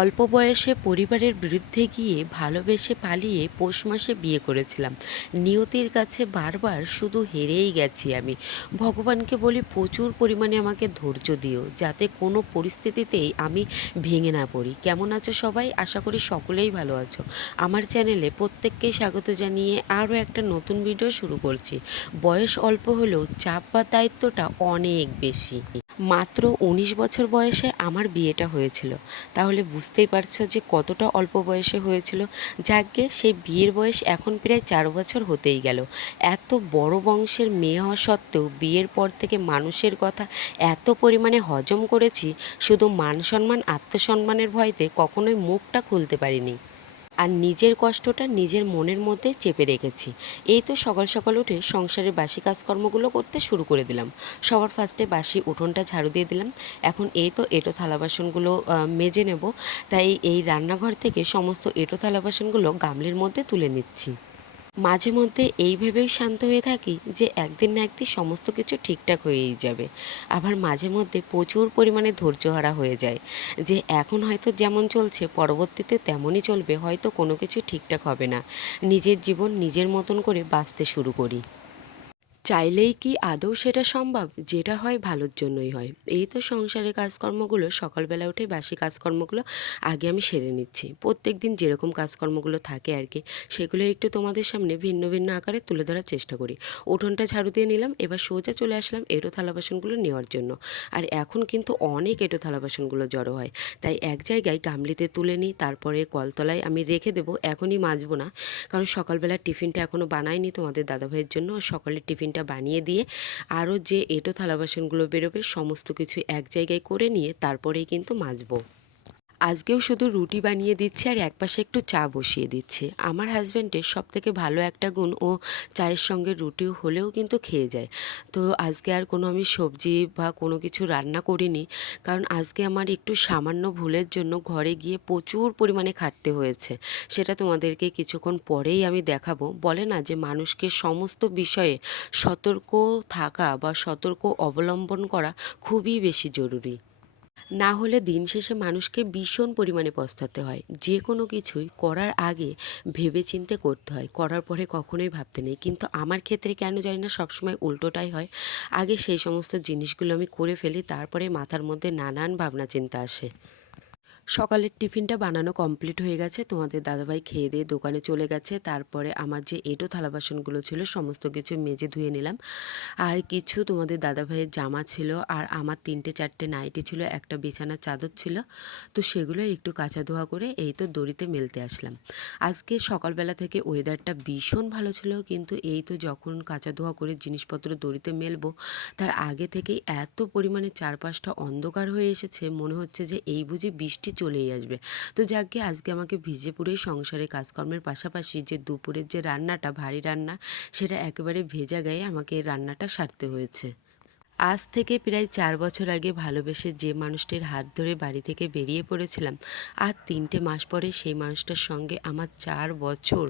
অল্প বয়সে পরিবারের বিরুদ্ধে গিয়ে ভালোবেসে পালিয়ে পৌষ মাসে বিয়ে করেছিলাম। নিয়তির কাছে বারবার শুধু হেরেই গেছি আমি। ভগবানকে বলি প্রচুর পরিমাণে আমাকে ধৈর্য দিও, যাতে কোনো পরিস্থিতিতেই আমি ভেঙে না পড়ি। কেমন আছো সবাই? আশা করি সকলেই ভালো আছো। আমার চ্যানেলে প্রত্যেককেই স্বাগত জানিয়ে আরও একটা নতুন ভিডিও শুরু করছি। বয়স অল্প হলেও চাপ বা দায়িত্বটা অনেক বেশি। মাত্র ১৯ বছর বয়সে আমার বিয়েটা হয়েছিল। তাহলে বুঝতেই পারছো যে কতটা অল্প বয়সে হয়েছিল। যাকগে, সেই বিয়ের বয়স এখন প্রায় ৪ বছর হতেই গেল। এত বড় বংশের মেয়ে হওয়া সত্ত্বেও বিয়ের পর থেকে মানুষের কথা এত পরিমাণে হজম করেছি, শুধু মান সম্মান আত্মসম্মানের ভয়তে কখনোই মুখটা খুলতে পারিনি। আর নিজের কষ্টটা নিজের মনের মধ্যে চেপে রেখেছি। এই তো সকাল সকাল উঠে সংসারের বাসি কাজকর্মগুলো করতে শুরু করে দিলাম। সবার ফার্স্টে বাসি উঠোনটা ঝাড়ু দিয়ে দিলাম। এখন এই তো এঁটো থালা বাসনগুলো মেজে নেব। তাই এই রান্নাঘর থেকে সমস্ত এঁটো থালা বাসনগুলো গামলির মধ্যে তুলে নিচ্ছি। মাঝে মধ্যে এই ভেবেই শান্ত হয়ে থাকি যে একদিন না একদিন সমস্ত কিছু ঠিকঠাক হয়েই যাবে। আবার মাঝে মধ্যে প্রচুর পরিমাণে ধৈর্যহারা হয়ে যায়, যে এখন হয়তো যেমন চলছে পরবর্তীতে তেমনই চলবে, হয়তো কোনো কিছু ঠিকঠাক হবে না। নিজের জীবন নিজের মতন করে বাঁচতে শুরু করি। চাইলেই কি আদৌ সেটা সম্ভব? যেটা হয় ভালোর জন্যই হয়। এই তো সংসারের কাজকর্মগুলো সকালবেলা উঠে বাসি কাজকর্মগুলো আগে আমি সেরে নিচ্ছি। প্রত্যেক দিন যেরকম কাজকর্মগুলো থাকে আর কি, সেগুলো একটু তোমাদের সামনে ভিন্ন ভিন্ন আকারে তুলে ধরার চেষ্টা করি। উঠোনটা ঝাড়ু দিয়ে নিলাম, এবার সোজা চলে আসলাম এঁটো থালা বাসনগুলো নেওয়ার জন্য। আর এখন কিন্তু অনেক এঁটো থালা বাসনগুলো জড়ো হয়, তাই এক জায়গায় গামলিতে তুলে নিই, তারপরে কলতলায় আমি রেখে দেবো। এখনই মাজবো না, কারণ সকালবেলার টিফিনটা এখনও বানাইনি তোমাদের দাদাভাইয়ের জন্য। সকালের টিফিনটা বানিয়ে দিয়ে আরও যে এঁটো থালা বাসনগুলো বেরোবে সমস্ত কিছু এক জায়গায় করে নিয়ে তারপরেই কিন্তু মাজবো। আজকেও শুধু রুটি বানিয়ে দিচ্ছি আর একপাশে একটু চা বসিয়ে দিচ্ছি। আমার হাজব্যান্ডের সবথেকে ভালো একটা গুণ, ও চায়ের সঙ্গে রুটি হলেও কিন্তু খেয়ে যায়। তো আজকে আর কোনো আমি সবজি বা কোনো কিছু রান্না করিনি, কারণ আজকে আমার একটু সামান্য ভুলের জন্য ঘরে গিয়ে প্রচুর পরিমাণে খাটতে হয়েছে। সেটা তোমাদেরকে কিছুক্ষণ পরেই আমি দেখাবো। বলে না যে মানুষকে সমস্ত বিষয়ে সতর্ক থাকা বা সতর্ক অবলম্বন করা খুবই বেশি জরুরি। না হলে দিন শেষে মানুষকে ভীষণ পরিমাণে পস্তাতে হয়। যে কোনো কিছুই করার আগে ভেবেচিন্তে করতে হয়, করার পরে কখনোই ভাবতে নেই। কিন্তু আমার ক্ষেত্রে কেন জানি না সবসময় উল্টোটাই হয়। আগে সেই সমস্ত জিনিসগুলো আমি করে ফেলি, তারপরে মাথার মধ্যে নানান ভাবনা চিন্তা আসে। সকালের টিফিনটা বানানো কমপ্লিট হয়ে গেছে। তোমাদের দাদাভাই খেয়ে দিয়ে দোকানে চলে গেছে। তারপরে আমার যে এঁটো থালা বাসনগুলো ছিল সমস্ত কিছু মেজে ধুয়ে নিলাম। আর কিছু তোমাদের দাদাভাইয়ের জামা ছিল, আর আমার ৩-৪টে নাইটি ছিল, একটা বিছানার চাদর ছিল। তো সেগুলো একটু কাচা ধোয়া করে এই তো দড়িতে মেলতে আসলাম। আজকে সকালবেলা থেকে ওয়েদারটা ভীষণ ভালো ছিল, কিন্তু এই তো যখন কাচা ধোয়া করে জিনিসপত্র দড়িতে মেলবো, তার আগে থেকেই এত পরিমাণে চারপাশটা অন্ধকার হয়ে এসেছে, মনে হচ্ছে যে এই বুঝি বৃষ্টি চলেই আসবে। তো যাকে আজকে আমাকে ভিজে পুড়ে সংসারে কাজকর্মের পাশাপাশি যে দুপুরের যে রান্নাটা, ভারী রান্না, সেটা একেবারে ভেজা গায়ে আমাকে এই রান্নাটা সারতে হয়েছে। আজ থেকে প্রায় ৪ বছর আগে ভালোবেসে যে মানুষটির হাত ধরে বাড়ি থেকে বেরিয়ে পড়েছিলাম, আর ৩টে মাস পরে সেই মানুষটার সঙ্গে আমার ৪ বছর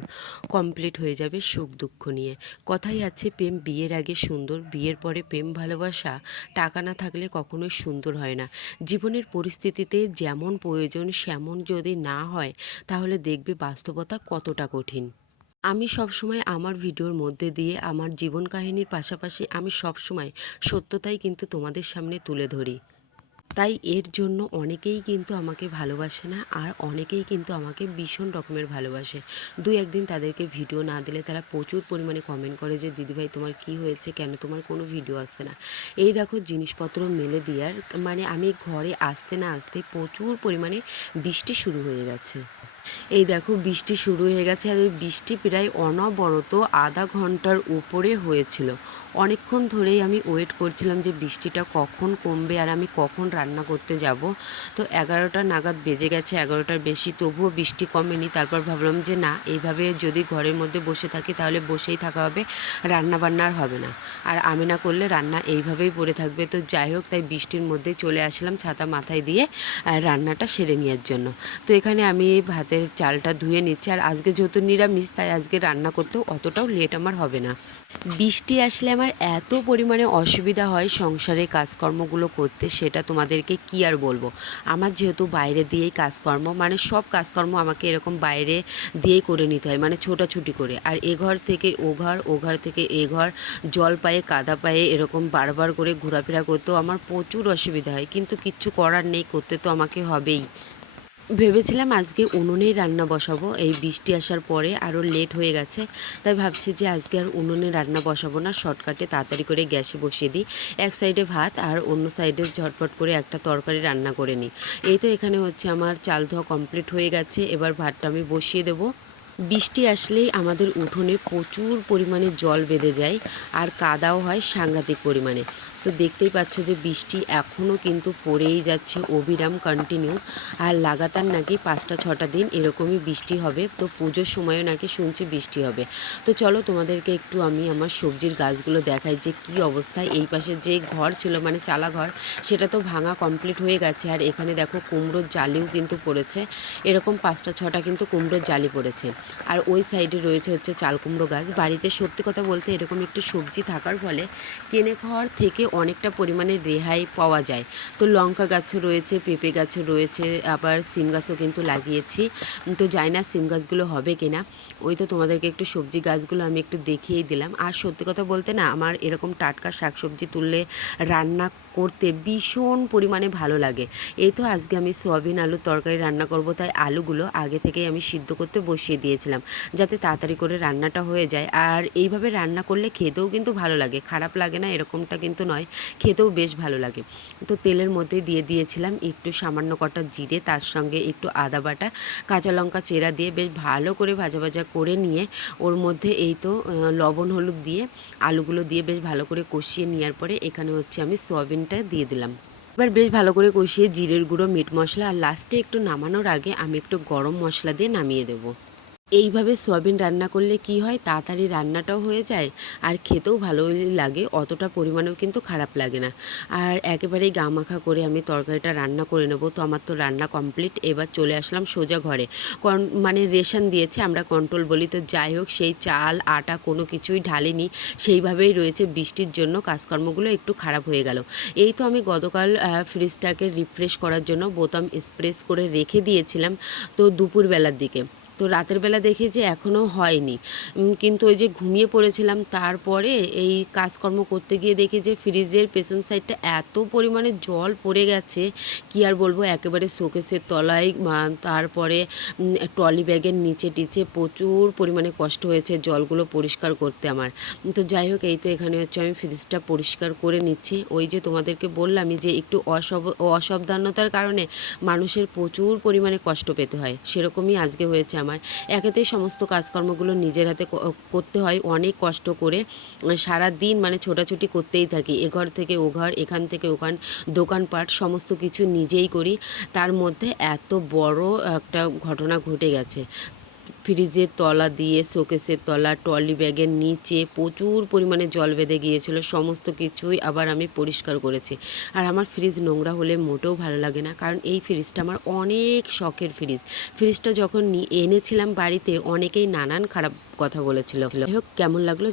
কমপ্লিট হয়ে যাবে সুখ দুঃখ নিয়ে। কথাই আছে, প্রেম বিয়ের আগে সুন্দর, বিয়ের পরে প্রেম ভালোবাসা টাকা না থাকলে কখনোই সুন্দর হয় না। জীবনের পরিস্থিতিতে যেমন প্রয়োজন সেমন যদি না হয়, তাহলে দেখবে বাস্তবতা কতটা কঠিন। আমি সবসময় আমার ভিডিওর মধ্যে দিয়ে আমার জীবন কাহিনীর পাশাপাশি আমি সবসময় সত্যতাই কিন্তু তোমাদের সামনে তুলে ধরি। তাই এর জন্য অনেকেই কিন্তু আমাকে ভালোবাসে না, আর অনেকেই কিন্তু আমাকে ভীষণ রকমের ভালোবাসে। দুই একদিন তাদেরকে ভিডিও না দিলে তারা প্রচুর পরিমাণে কমেন্ট করে যে দিদিভাই তোমার কি হয়েছে, কেন তোমার কোনো ভিডিও আসছে না। এই দেখো জিনিসপত্র মেলে দেওয়ার মানে আমি ঘরে আসতে না আসতে প্রচুর পরিমাণে বৃষ্টি শুরু হয়ে গেছে। এই দেখো বৃষ্টি শুরু হয়ে গেছে, আর ওই বৃষ্টি প্রায় অনবরত আধা ঘন্টার উপরে হয়েছিল। অনেকক্ষণ ধরেই আমি ওয়েট করছিলাম যে বৃষ্টিটা কখন কমবে আর আমি কখন রান্না করতে যাব। তো ১১টা নাগাদ বেজে গেছে, ১১টার বেশি, তবুও বৃষ্টি কমেনি। তারপর ভাবলাম যে না, এইভাবে যদি ঘরের মধ্যে বসে থাকি তাহলে বসেই থাকা হবে, রান্না বান্না আর হবে না। আর আমি না করলে রান্না এইভাবেই পড়ে থাকবে। তো যাই হোক, তাই বৃষ্টির মধ্যেই চলে আসলাম ছাতা মাথায় দিয়ে রান্নাটা সেরে নেওয়ার জন্য। তো এখানে আমি ভাতের ভাতের চালটা ধুয়ে নিচ্ছি। আর আজকে যেহেতু নিরামিষ, তাই আজকে রান্না করতেও অতটাও লেট আমার হবে না। বৃষ্টি আসলে আমার এত পরিমাণে অসুবিধা হয় সংসারে কাজকর্মগুলো করতে, সেটা তোমাদেরকে কি আর বলবো। আমার যেহেতু বাইরে দিয়েই কাজকর্ম, মানে সব কাজকর্ম আমাকে এরকম বাইরে দিয়েই করে নিতে হয়, মানে ছোটাছুটি করে। আর এ ঘর থেকে ও ঘর, ও ঘর থেকে এ ঘর, জল পায়ে কাদা পায়ে এরকম বারবার করে ঘোরাফেরা করতেও আমার প্রচুর অসুবিধা হয়, কিন্তু কিচ্ছু করার নেই, করতে তো আমাকে হবেই। ভেবেছিলাম আজকে উনুনেই রান্না বসাবো, এই বৃষ্টি আসার পরে আরও লেট হয়ে গেছে, তাই ভাবছি যে আজকে আর উনুনে রান্না বসাবো না, শর্টকাটে তাড়াতাড়ি করে গ্যাসে বসিয়ে দিই। এক সাইডে ভাত আর অন্য সাইডে ঝটপট করে একটা তরকারি রান্না করে নিই। এই তো এখানে হচ্ছে আমার চাল ধোয়া কমপ্লিট হয়ে গেছে, এবার ভাতটা আমি বসিয়ে দেবো। বৃষ্টি আসলেই আমাদের উঠোনে প্রচুর পরিমাণে জল বেঁধে যায়, আর কাদাও হয় সাংঘাতিক পরিমাণে। তো দেখতেই পাচ্ছ যে বৃষ্টি এখনও কিন্তু পড়েই যাচ্ছে অবিরাম, কন্টিনিউ। আর লাগাতার নাকি 5-6টা দিন এরকমই বৃষ্টি হবে। তো পুজোর সময়ও নাকি শুনছি বৃষ্টি হবে। তো চলো তোমাদেরকে একটু আমি আমার সবজির গাছগুলো দেখাই যে কী অবস্থায়। এই পাশে যে ঘর ছিল, মানে চালা ঘর, সেটা তো ভাঙা কমপ্লিট হয়ে গেছে। আর এখানে দেখো কুমড়োর জালিও কিন্তু পড়েছে, এরকম 5টা-6টা কিন্তু কুমড়োর জালি পড়েছে। আর ওই সাইডে রয়েছে হচ্ছে চাল কুমড়ো গাছ। বাড়িতে সত্যি কথা বলতে এরকম একটু সবজি থাকার ফলে কিনে খাওয়ার থেকে অনেকটা পরিমাণে রেহাই পাওয়া যায়। তো লঙ্কা গাছও রয়েছে, পেঁপে গাছও রয়েছে, আবার সিম গাছও কিন্তু লাগিয়েছি। তো জানি না সিম গাছগুলো হবে কিনা। ওই তো তোমাদেরকে একটু সবজি গাছগুলো আমি একটু দেখিয়েই দিলাম। আর সত্যি কথা বলতে না, আমার এরকম টাটকা শাকসবজি তুললে রান্না করতে ভীষণ পরিমাণে ভালো লাগে। এই তো আজকে আমি সয়াবিন আলুর তরকারি রান্না করব, তাই আলুগুলো আগে থেকেই আমি সিদ্ধ করতে বসিয়ে দিয়েছিলাম, যাতে তাড়াতাড়ি করে রান্নাটা হয়ে যায়। আর এইভাবে রান্না করলে খেতেও কিন্তু ভালো লাগে, খারাপ লাগে না এরকমটা কিন্তু নয়, খেতেও বেশ ভালো লাগে। তো তেলের মধ্যে দিয়ে দিয়েছিলাম একটু সামান্য কটা জিরে, তার সঙ্গে একটু আদা বাটা, কাঁচা লঙ্কা চেরা দিয়ে বেশ ভালো করে ভাজা ভাজা করে নিয়ে ওর মধ্যে এই তো লবণ হলুদ দিয়ে আলুগুলো দিয়ে বেশ ভালো করে কষিয়ে নেওয়ার পরে এখানে হচ্ছে আমি সয়াবিনটা দিয়ে দিলাম। এবার বেশ ভালো করে কষিয়ে জিরের গুঁড়ো, মিট মশলা, আর লাস্টে একটু নামানোর আগে আমি একটু গরম মশলা দিয়ে নামিয়ে দেবো। এইভাবে সয়াবিন রান্না করলে কি হয়, তাড়াতাড়ি রান্নাটাও হয়ে যায়, আর খেতেও ভালোই লাগে, অতটা পরিমাণেও কিন্তু খারাপ লাগে না। আর একেবারেই গা মাখা করে আমি তরকারিটা রান্না করে নেব। তো আমার তো রান্না কমপ্লিট, এবার চলে আসলাম সোজা ঘরে। মানে রেশন দিয়েছে, আমরা কন্ট্রোল বলি। তো যাই হোক, সেই চাল আটা কোনো কিছুই ঢালিনি, সেইভাবেই রয়েছে। বৃষ্টির জন্য কাজকর্মগুলো একটু খারাপ হয়ে গেল। এই তো আমি গতকাল ফ্রিজটাকে রিফ্রেশ করার জন্য বোতাম স্প্রেস করে রেখে দিয়েছিলাম, তো দুপুরবেলার দিকে। তো রাতের বেলা দেখি যে এখনও হয়নি, কিন্তু ওই যে ঘুমিয়ে পড়েছিলাম, তারপরে এই কাজকর্ম করতে গিয়ে দেখি যে ফ্রিজের পেছন সাইডটা এত পরিমাণে জল পড়ে গেছে, কি আর বলবো। একেবারে শোকেসের তলায়, তারপরে ট্রলি ব্যাগের নিচে টিচে প্রচুর পরিমাণে কষ্ট হয়েছে জলগুলো পরিষ্কার করতে আমার। তো যাই হোক, এই তো এখানে হচ্ছে আমি ফ্রিজটা পরিষ্কার করে নিচ্ছি। ওই যে তোমাদেরকে বললামই যে একটু অসাবধানতার কারণে মানুষের প্রচুর পরিমাণে কষ্ট পেতে হয়, সেরকমই আজকে হয়েছে আমার। একেতেই সমস্ত কাজকর্মগুলো নিজের হাতে করতে হয় অনেক কষ্ট করে, সারা দিন মানে ছোটাছুটি করতেই থাকি, এ ঘর থেকে ও ঘর, এখান থেকে ওখান, দোকানপাট সমস্ত কিছু নিজেই করি। তার মধ্যে এত বড় একটা ঘটনা ঘটে গেছে। ফ্রিজের তলা দিয়ে, শোকেসের তলা, ট্রলি ব্যাগের নিচে প্রচুর পরিমাণে জল বেঁধে গিয়েছিল, সমস্ত কিছুই আবার আমি পরিষ্কার করেছি। আর আমার ফ্রিজ নোংরা হলে মোটেও ভালো লাগে না, কারণ এই ফ্রিজটা আমার অনেক শখের ফ্রিজ। ফ্রিজটা যখন এনেছিলাম বাড়িতে, অনেকেই নানান খারাপ কথা বলেছিল। যাই হোক, কেমন লাগলো